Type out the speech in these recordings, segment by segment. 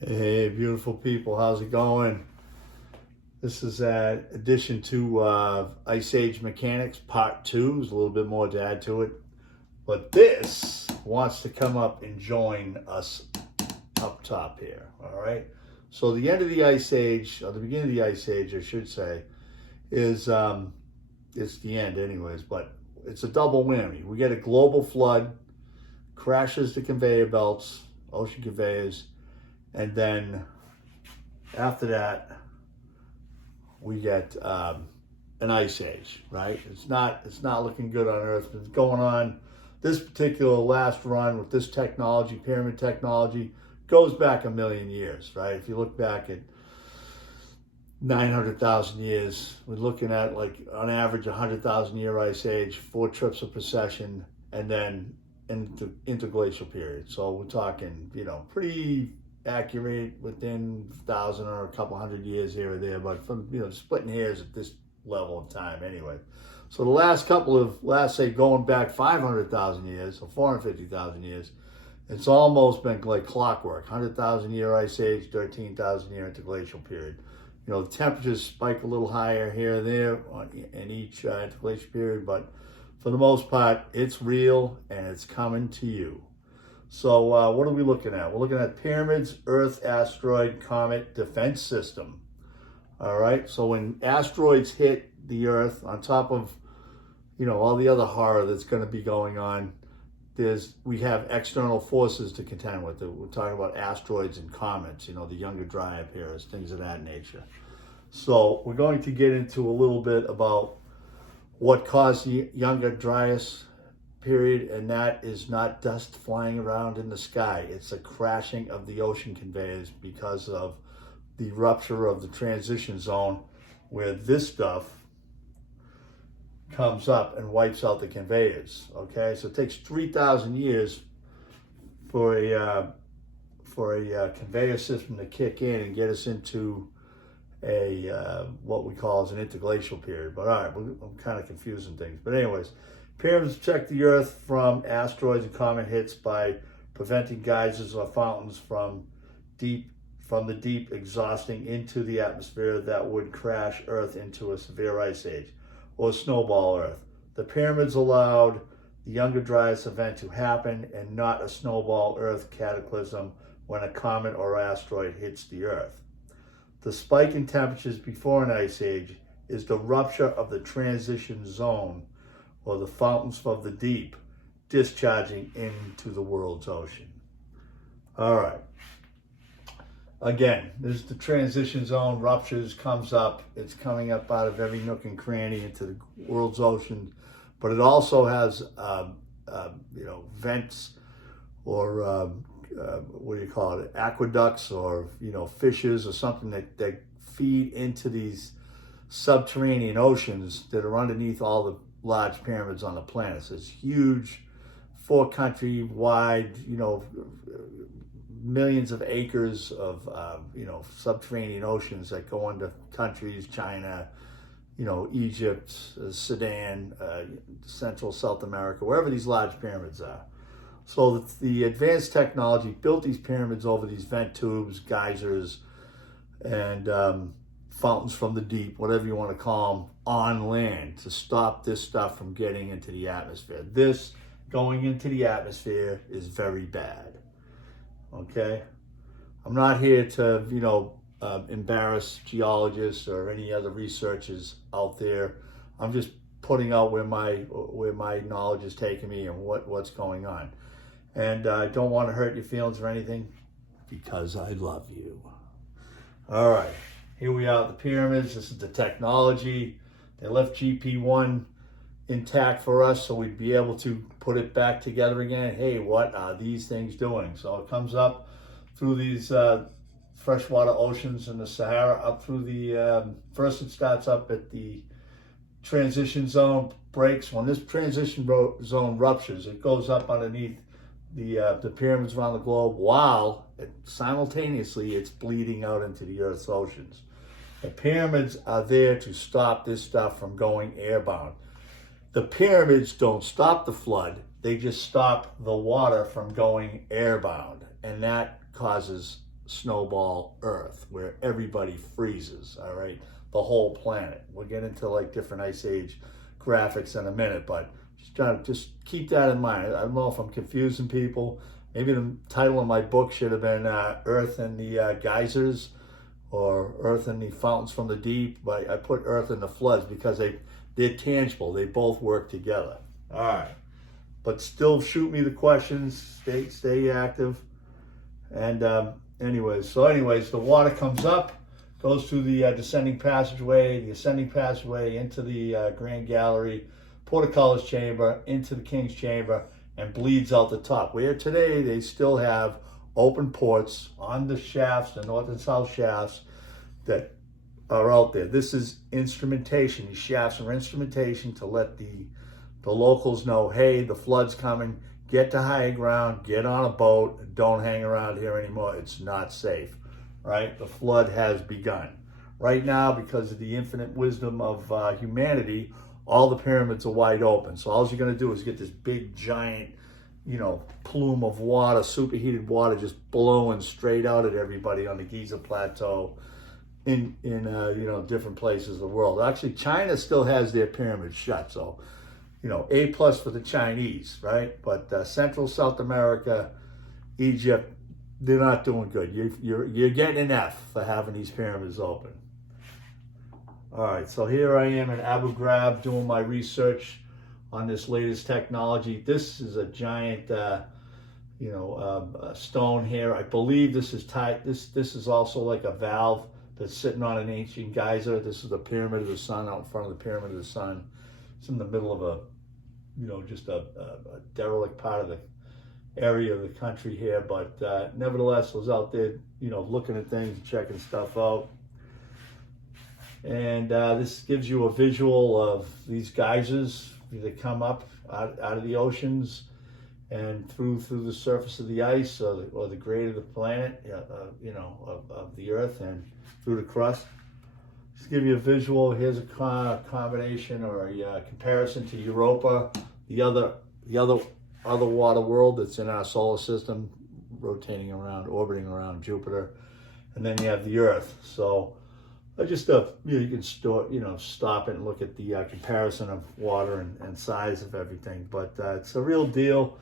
Hey, beautiful people, how's it going? This is an addition to Ice Age Mechanics Part 2. There's a little bit more to add to it. But this wants to come up and join us up top here, all right? So the end of the Ice Age, or the beginning of the Ice Age, I should say, is it's the end anyways, but it's a double whammy. We get a global flood, crashes the conveyor belts, ocean conveyors, and then after that, we get an ice age, right? It's not looking good on Earth. It's going on. This particular last run with this technology, pyramid technology, goes back a million years, right? If you look back at 900,000 years, we're looking at like on average 100,000 year ice age, 4 trips of precession, and then interglacial period. So we're talking, pretty accurate within 1,000 or a couple hundred years here or there, but from splitting hairs at this level of time anyway. So the last say going back 500,000 years or 450,000 years, it's almost been like clockwork. 100,000 year ice age, 13,000 year interglacial period. The temperatures spike a little higher here and there in each interglacial period, but for the most part, it's real and it's coming to you. So what are we looking at? We're looking at pyramids, Earth, asteroid, comet, defense system. All right. So when asteroids hit the Earth, on top of, all the other horror that's going to be going on, we have external forces to contend with. We're talking about asteroids and comets, the Younger Dryas, things of that nature. So we're going to get into a little bit about what caused the Younger Dryas period, and that is not dust flying around in the sky. It's a crashing of the ocean conveyors because of the rupture of the transition zone, where this stuff comes up and wipes out the conveyors. Okay, so it takes 3,000 years for a conveyor system to kick in and get us into what we call as an interglacial period. But all right, I'm kind of confusing things. But anyways, pyramids protect the Earth from asteroids and comet hits by preventing geysers or fountains from the deep exhausting into the atmosphere that would crash Earth into a severe ice age or snowball Earth. The pyramids allowed the Younger Dryas event to happen and not a snowball Earth cataclysm when a comet or asteroid hits the Earth. The spike in temperatures before an ice age is the rupture of the transition zone, or the fountains of the deep discharging into the world's ocean. All right. Again, this is the transition zone, ruptures, comes up. It's coming up out of every nook and cranny into the world's ocean, but it also has, vents or what do you call it, aqueducts or, fissures or something that feed into these subterranean oceans that are underneath all the large pyramids on the planet. So it's huge, 4-country wide, millions of acres of, subterranean oceans that go into countries, China, Egypt, Sudan, Central South America, wherever these large pyramids are. So the advanced technology built these pyramids over these vent tubes, geysers, and fountains from the deep, whatever you want to call them, on land to stop this stuff from getting into the atmosphere. This going into the atmosphere is very bad. Okay? I'm not here to, embarrass geologists or any other researchers out there. I'm just putting out where my knowledge is taking me and what's going on. And I don't want to hurt your feelings or anything, because I love you. All right. Here we are at the pyramids. This is the technology. They left GP1 intact for us so we'd be able to put it back together again. Hey, what are these things doing? So it comes up through these freshwater oceans in the Sahara, up through the, first it starts up at the transition zone, breaks. When this transition zone ruptures, it goes up underneath the pyramids around the globe, while simultaneously it's bleeding out into the Earth's oceans. The pyramids are there to stop this stuff from going airbound. The pyramids don't stop the flood, they just stop the water from going airbound, and that causes snowball Earth, where everybody freezes, all right? The whole planet. We'll get into like different ice age graphics in a minute, but just trying to just keep that in mind. I don't know if I'm confusing people. Maybe the title of my book should have been Earth and the Geysers, or Earth and the Fountains from the Deep, but I put Earth and the Floods because they're tangible. They both work together. All right. But still shoot me the questions. Stay active. And anyways, the water comes up, goes through the descending passageway, the ascending passageway into the Grand Gallery, portcullis chamber, into the King's Chamber, and bleeds out the top. Where today they still have open ports on the shafts, the north and south shafts that are out there. This is instrumentation. These shafts are instrumentation to let the locals know, hey, the flood's coming. Get to higher ground, get on a boat, don't hang around here anymore. It's not safe, right? The flood has begun. Right now, because of the infinite wisdom of humanity, all the pyramids are wide open. So all you're gonna do is get this big, giant, plume of water, superheated water, just blowing straight out at everybody on the Giza Plateau in different places of the world. Actually, China still has their pyramids shut, so A+ for the Chinese, right? But Central South America, Egypt, they're not doing good. You're getting an F for having these pyramids open. All right, so here I am in Abu Ghraib doing my research on this latest technology. This is a giant, stone here. I believe this is tight. This is also like a valve that's sitting on an ancient geyser. This is the Pyramid of the Sun out in front of the Pyramid of the Sun. It's in the middle of a derelict part of the area of the country here, but nevertheless, I was out there, looking at things and checking stuff out. And this gives you a visual of these geysers that come up out of the oceans and through the surface of the ice or the grade of the planet, of the Earth, and through the crust. Just give you a visual. Here's a combination or a comparison to Europa, the other water world that's in our solar system, orbiting around Jupiter, and then you have the Earth. So just you can stop it and look at the comparison of water and size of everything. But it's a real deal.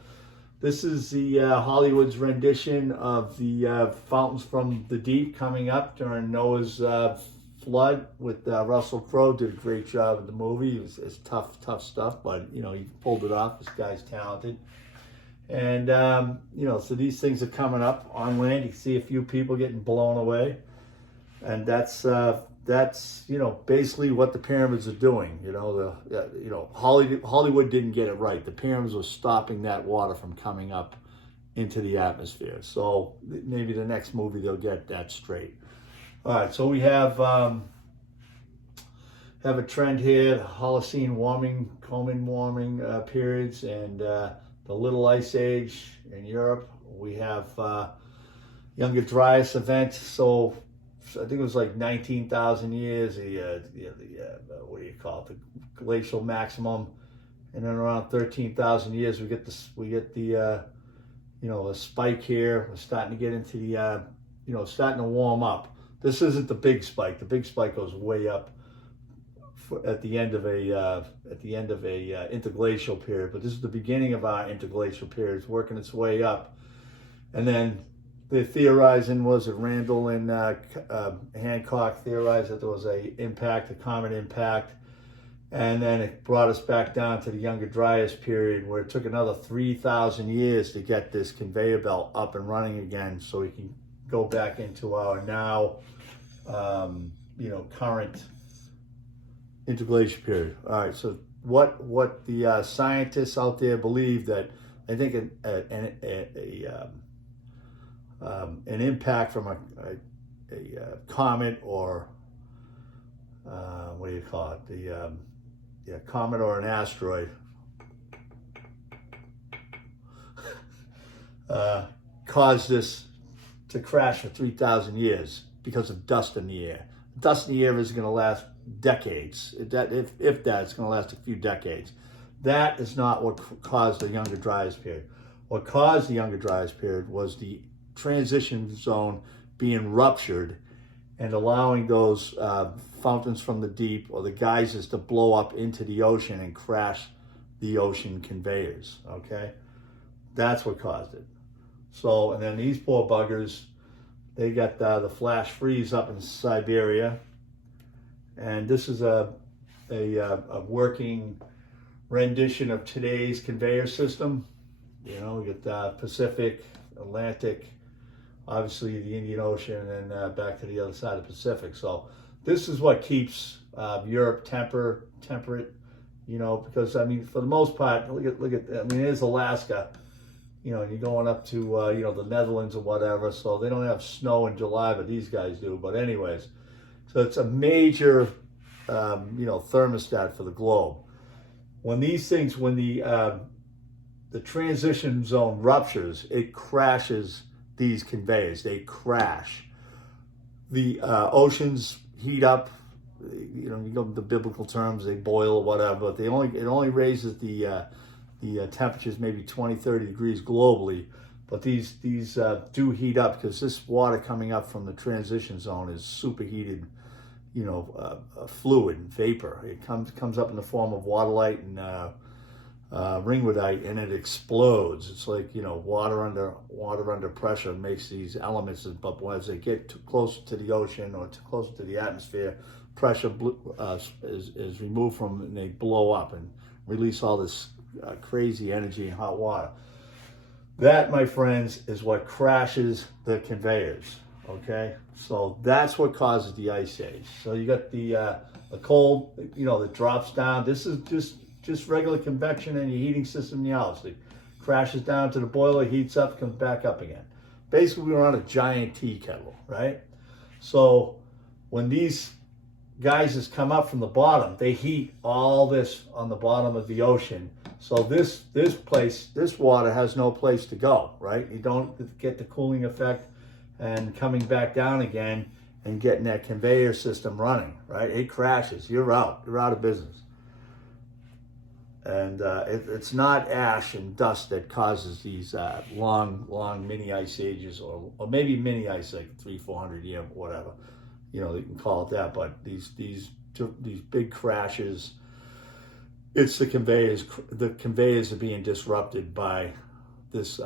This is the Hollywood's rendition of the Fountains from the Deep coming up during Noah's flood with Russell Crowe. Did a great job in the movie. It's tough stuff, but he pulled it off. This guy's talented. And so these things are coming up on land. You can see a few people getting blown away, and that's basically what the pyramids are doing. Hollywood didn't get it right. The pyramids were stopping that water from coming up into the atmosphere. So maybe the next movie they'll get that straight. All right, so we have a trend here: the Holocene warming, Comin warming periods, and the Little Ice Age in Europe. We have Younger Dryas event. So I think it was like 19,000 years. What do you call it? The glacial maximum, and then around 13,000 years we get the spike here. We're starting to get into the starting to warm up. This isn't the big spike. The big spike goes way up at the end of a interglacial period. But this is the beginning of our interglacial period. It's working its way up, and then the theorizing was that Randall and Hancock theorized that there was a comet impact, and then it brought us back down to the Younger Dryas period, where it took another 3,000 years to get this conveyor belt up and running again, so we can go back into our now, current interglacial period. All right, so what the scientists out there believe, that I think an impact from a comet or what do you call it? The comet or an asteroid caused this to crash for 3,000 years because of dust in the air. Dust in the air is going to last decades. If that, it's going to last a few decades. That is not what caused the Younger Dryas period. What caused the Younger Dryas period was the transition zone being ruptured and allowing those fountains from the deep or the geysers to blow up into the ocean and crash the ocean conveyors, okay? That's what caused it. So, and then these poor buggers, they got the flash freeze up in Siberia. And this is a working rendition of today's conveyor system. You know, we got Pacific, Atlantic, obviously the Indian Ocean, and then back to the other side of the Pacific. So this is what keeps Europe temperate, you know, because I mean, for the most part, look at, I mean, there's Alaska, you know, and you're going up to, you know, the Netherlands or whatever. So they don't have snow in July, but these guys do. But anyways, so it's a major, you know, thermostat for the globe. When these things, when the transition zone ruptures, it crashes these conveyors. They crash. The oceans heat up. You know, you go with the biblical terms, they boil or whatever. But it only raises the temperatures maybe 20, 30 degrees globally. But these do heat up because this water coming up from the transition zone is superheated, you know, fluid, vapor. It comes up in the form of waterlight and ringwoodite, and it explodes. It's like, you know, water under pressure makes these elements. But as they get too close to the ocean or too close to the atmosphere, pressure is removed from them, and they blow up and release all this crazy energy and hot water. That, my friends, is what crashes the conveyors. Okay, so that's what causes the ice age. So you got the cold, you know, that drops down. This is just regular convection in your heating system in the house. It crashes down to the boiler, heats up, comes back up again. Basically, we're on a giant tea kettle, right? So when these geysers come up from the bottom, they heat all this on the bottom of the ocean. So this water has no place to go, right? You don't get the cooling effect and coming back down again and getting that conveyor system running, right? It crashes, you're out of business. And it's not ash and dust that causes these long mini ice ages, or maybe mini ice, like 300-400 year, whatever, you know, you can call it that. But these big crashes, it's the conveyors. The conveyors are being disrupted by this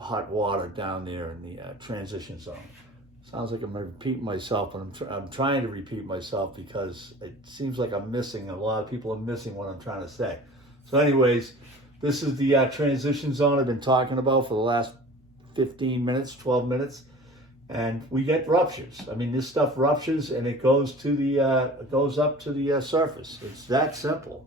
hot water down there in the transition zone. Sounds like I'm repeating myself, but I'm trying to repeat myself because it seems like I'm missing. A lot of people are missing what I'm trying to say. So anyways, this is the transition zone I've been talking about for the last 15 minutes, 12 minutes, and we get ruptures. I mean, this stuff ruptures and it goes to it goes up to the surface. It's that simple.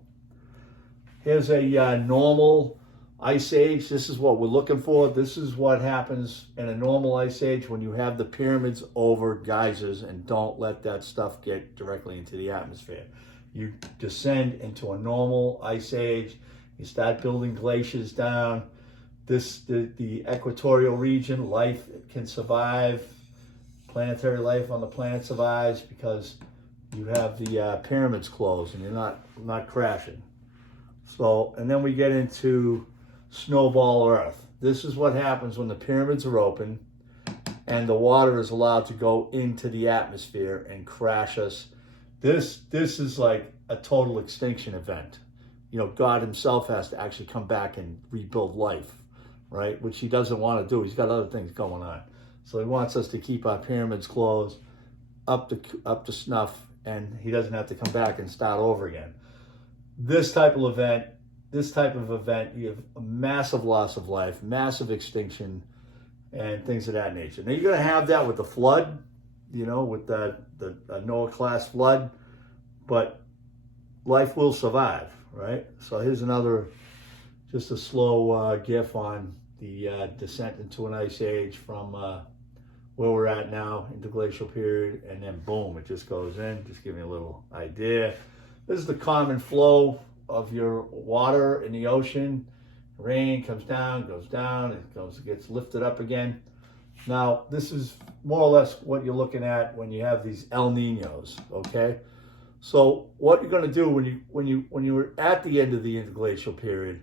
Here's a normal ice age. This is what we're looking for. This is what happens in a normal ice age when you have the pyramids over geysers and don't let that stuff get directly into the atmosphere. You descend into a normal ice age. You start building glaciers down. The equatorial region, life can survive. Planetary life on the planet survives because you have the pyramids closed and you're not crashing. So, and then we get into snowball Earth. This is what happens when the pyramids are open and the water is allowed to go into the atmosphere and crash us. This is like a total extinction event. You know, God himself has to actually come back and rebuild life, right? Which he doesn't want to do. He's got other things going on. So he wants us to keep our pyramids closed, up to snuff, and he doesn't have to come back and start over again. This type of event, you have a massive loss of life, massive extinction, and things of that nature. Now you're going to have that with the flood, you know, with the Noah-class flood, but life will survive, right? So here's another, just a slow GIF on the descent into an ice age from where we're at now, interglacial period, and then boom, it just goes in. Just give me a little idea. This is the common flow of your water in the ocean. Rain comes down, it gets lifted up again. Now, this is more or less what you're looking at when you have these El Niños, okay? So what you're going to do when you're at the end of the interglacial period,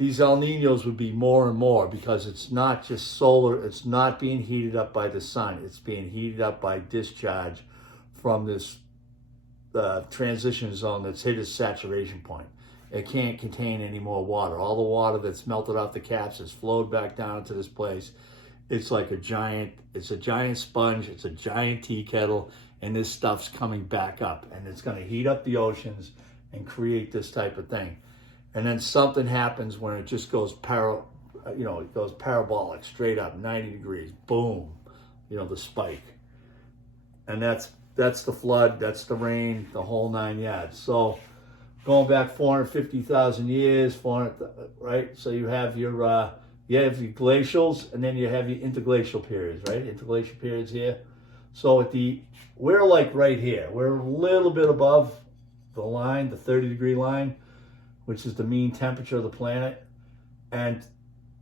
these El Ninos would be more and more, because it's not just solar, it's not being heated up by the sun, it's being heated up by discharge from this transition zone that's hit its saturation point. It can't contain any more water. All the water that's melted off the caps has flowed back down into this place. It's like it's a giant sponge, it's a giant tea kettle, and this stuff's coming back up, and it's gonna heat up the oceans and create this type of thing. And then something happens when it just goes it goes parabolic, straight up, 90 degrees, boom, the spike. And that's the flood, that's the rain, the whole 9 yards. So going back 450,000 years, 400, right? So you have your glacials, and then you have your interglacial periods, right? Interglacial periods here. So we're like right here. We're a little bit above the line, the 30-degree line, which is the mean temperature of the planet. And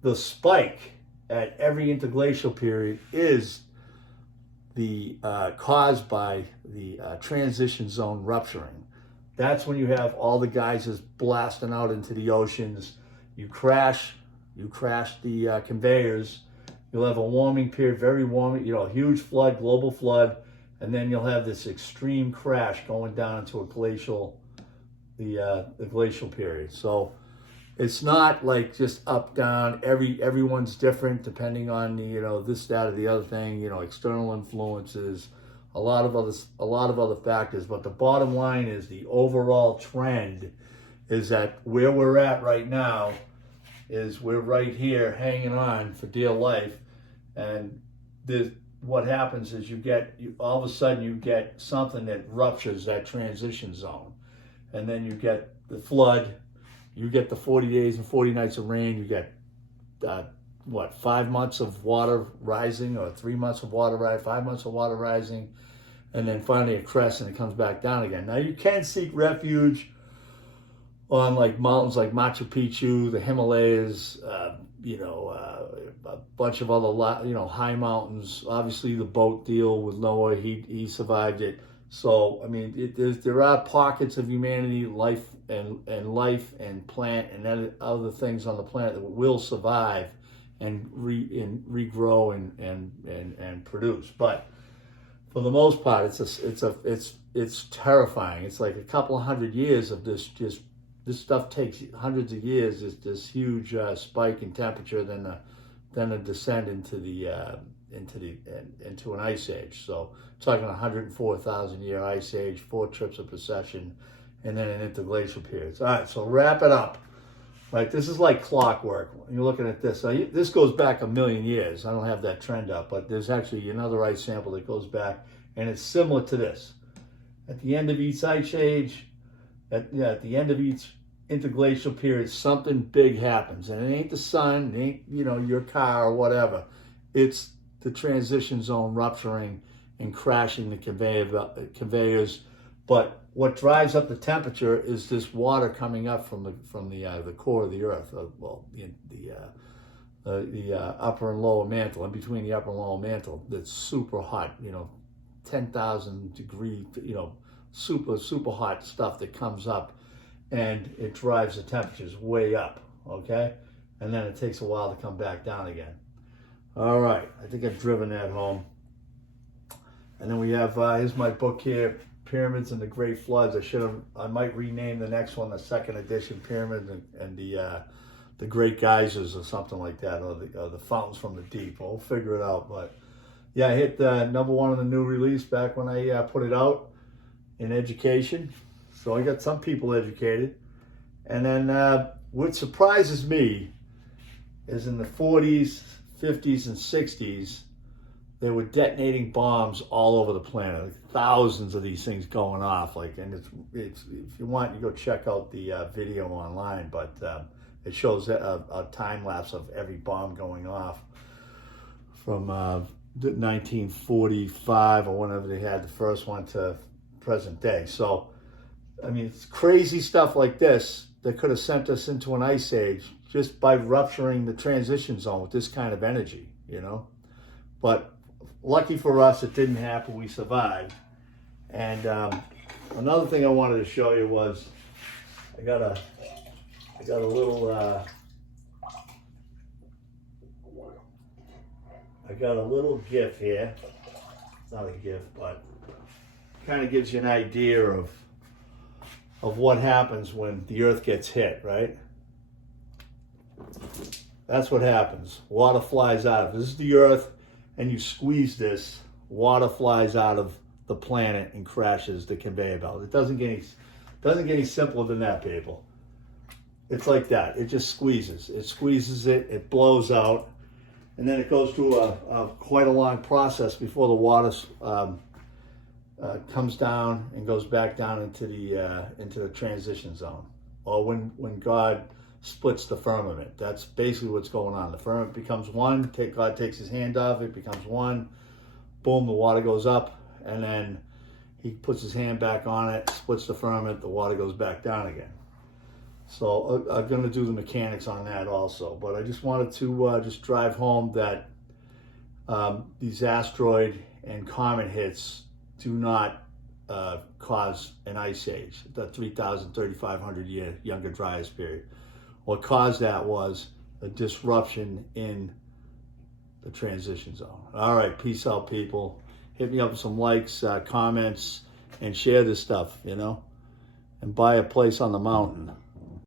the spike at every interglacial period is caused by the transition zone rupturing. That's when you have all the geysers blasting out into the oceans. You crash the conveyors. You'll have a warming period, very warm, huge flood, global flood, and then you'll have this extreme crash going down into the glacial period. So it's not like just up, down. Everyone's different depending on the this, that, or the other thing. External influences, a lot of other factors. But the bottom line is the overall trend is that where we're at right now is we're right here hanging on for dear life, and what happens is all of a sudden you get something that ruptures that transition zone, and then you get the flood. You get the 40 days and 40 nights of rain. You get 5 months of water rising, or 3 months of water rising, 5 months of water rising, and then finally it crests and it comes back down again. Now you can seek refuge on like mountains like Machu Picchu, the Himalayas, a bunch of other high mountains. Obviously the boat deal with Noah, he survived it. So I mean, there are pockets of humanity, life and plant and other things on the planet that will survive and regrow and produce. But for the most part, it's terrifying. It's like a couple of 100 years of this. This stuff takes hundreds of years. This huge spike in temperature, then a descent into an ice age. So talking 104,000 year ice age, 4 trips of precession, and then an interglacial period. All right, so wrap it up. Right, this is like clockwork. You're looking at this. Now, this goes back 1 million years. I don't have that trend up, but there's actually another ice sample that goes back, and it's similar to this. At the end of each ice age, at the end of each interglacial period, something big happens, and it ain't the sun, it ain't your car or whatever. It's the transition zone rupturing and crashing the conveyors. But what drives up the temperature is this water coming up from the core of the Earth, the upper and lower mantle, in between the upper and lower mantle. That's super hot, 10,000 degree, super hot stuff that comes up, and it drives the temperatures way up. Okay, and then it takes a while to come back down again. All right, I think I've driven that home. And then we have, here's my book here, Pyramids and the Great Floods. I might rename the next one the second edition, Pyramid and the Great Geysers or something like that, or the Fountains from the Deep. We'll figure it out. But yeah, I hit number 1 on the new release back when I put it out in education. So I got some people educated. And then what surprises me is in the 40s, 50s, and 60s, they were detonating bombs all over the planet. Like thousands of these things going off. And it's if you want, you go check out the video online. But it shows a time lapse of every bomb going off from 1945 or whenever they had the first one to present day. So, I mean, it's crazy stuff like this that could have sent us into an ice age just by rupturing the transition zone with this kind of energy, But lucky for us, it didn't happen. We survived. And another thing I wanted to show you was I got a little I got a little GIF here. It's not a GIF, but kind of gives you an idea of what happens when the earth gets hit, right? That's what happens. Water flies out of it. This is the earth, and you squeeze this, water flies out of the planet and crashes the conveyor belt. It doesn't get any simpler than that, people. It's like that. It just squeezes. It squeezes it, it blows out, and then it goes through a quite a long process before the water comes down and goes back down into the transition zone, or when God splits the firmament. That's basically what's going on. The firmament becomes one. God takes his hand off it, becomes one. Boom, the water goes up, and then he puts his hand back on it, splits the firmament, the water goes back down again. So I'm going to do the mechanics on that also. But I just wanted to just drive home that these asteroid and comet hits do not cause an ice age, the 3,000, 3,500 year Younger Dryas period. What caused that was a disruption in the transition zone. All right, peace out, people. Hit me up with some likes, comments, and share this stuff, and buy a place on the mountain.